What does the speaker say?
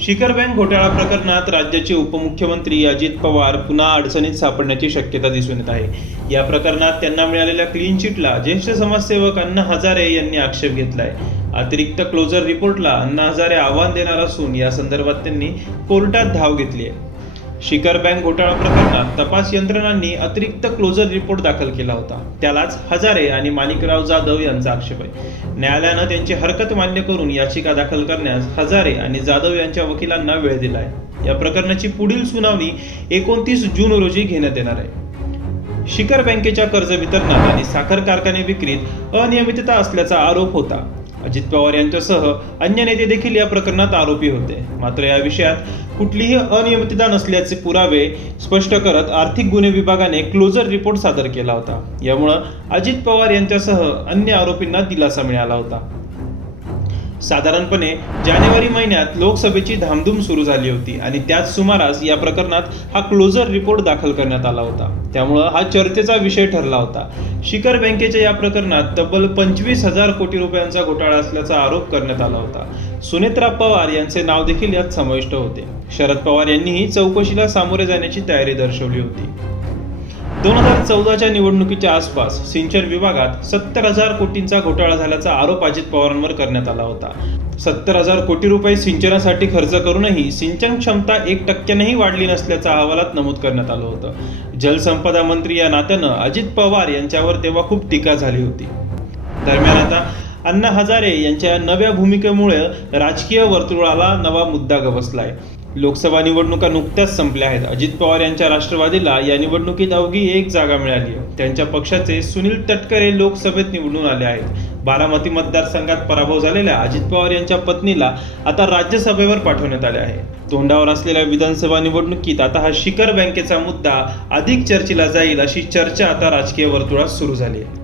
शिखर बँक घोटाळा प्रकरणात राज्याचे उपमुख्यमंत्री अजित पवार पुन्हा अडचणीत सापडण्याची शक्यता दिसून येत आहे। या प्रकरणात त्यांना मिळालेल्या क्लीन चिटला ज्येष्ठ समाजसेवक अण्णा हजारे यांनी आक्षेप घेतलाय। अतिरिक्त क्लोजर रिपोर्टला अण्णा हजारे आव्हान देणार असून या संदर्भात त्यांनी कोर्टात धाव घेतली आहे। शिखर बँक घोटाळा प्रकरणात तपास यंत्रणांनी अतिरिक्त क्लोजर रिपोर्ट दाखल केला होता। त्यालाच हजारे आणि माणिकराव जाधव यांचा आक्षेप आहे। न्यायालयानं त्यांची हरकत मान्य करून याचिका दाखल करण्यास हजारे आणि जाधव यांच्या वकिलांना वेळ दिला आहे। या प्रकरणाची पुढील सुनावणी 29 जून रोजी घेण्यात येणार आहे। शिखर बँकेच्या कर्ज वितरणात आणि साखर कारखाने विक्रीत अनियमितता असल्याचा आरोप होता। अजित पवार यांच्यासह अन्य नेते देखील या प्रकरणात आरोपी होते। मात्र या विषयात कुठलीही अनियमितता नसल्याचे पुरावे स्पष्ट करत आर्थिक गुन्हे विभागाने क्लोजर रिपोर्ट सादर केला होता। यामुळे अजित पवार यांच्यासह अन्य आरोपींना दिलासा मिळाला होता। साधारणपणे जानेवारी महिन्यात लोकसभेची धामधूम सुरू झाली होती आणि त्याच सुमारास या प्रकरणात हा क्लोजर रिपोर्ट दाखल करण्यात आला होता। त्यामुळे हा चर्चेचा विषय ठरला होता। शिखर बँकेच्या या प्रकरणात तब्बल 25,000 कोटी रुपयांचा घोटाळा असल्याचा आरोप करण्यात आला होता। सुनेत्रा पवार यांचे नाव देखील यात समाविष्ट होते। शरद पवार यांनीही चौकशीला सामोरे जाण्याची तयारी दर्शवली होती। 2014च्या निवडणुकीच्या आसपास सिंचन विभागात 70,000 कोटींचा घोटाळा झाल्याचा आरोप अजित पवारांवर करण्यात आला होता। 70,000 कोटी रुपये सिंचनासाठी खर्च करूनही सिंचन क्षमता 1% वाढली नसल्याचा अहवालात नमूद करण्यात आलं होतं। जलसंपदा मंत्री या नात्यानं अजित पवार यांच्यावर तेव्हा खूप टीका झाली होती। दरम्यान आता अण्णा हजारे यांच्या नव्या भूमिकेमुळे राजकीय वर्तुळाला नवा मुद्दा गवसलाय। लोकसभा निवडणुका नुकत्याच संपल्या आहेत। अजित पवार यांच्या राष्ट्रवादीला या निवडणुकीत अवघी 1 जागा मिळाली आहे। त्यांच्या पक्षाचे सुनील तटकरे लोकसभेत निवडून आले आहेत। बारामती मतदारसंघात पराभव झालेल्या अजित पवार यांच्या पत्नीला आता राज्यसभेवर पाठवण्यात आले आहे। तोंडावर असलेल्या विधानसभा निवडणुकीत आता हा शिखर बँकेचा मुद्दा अधिक चर्चेला जाईल अशी चर्चा आता राजकीय वर्तुळात सुरू झाली आहे।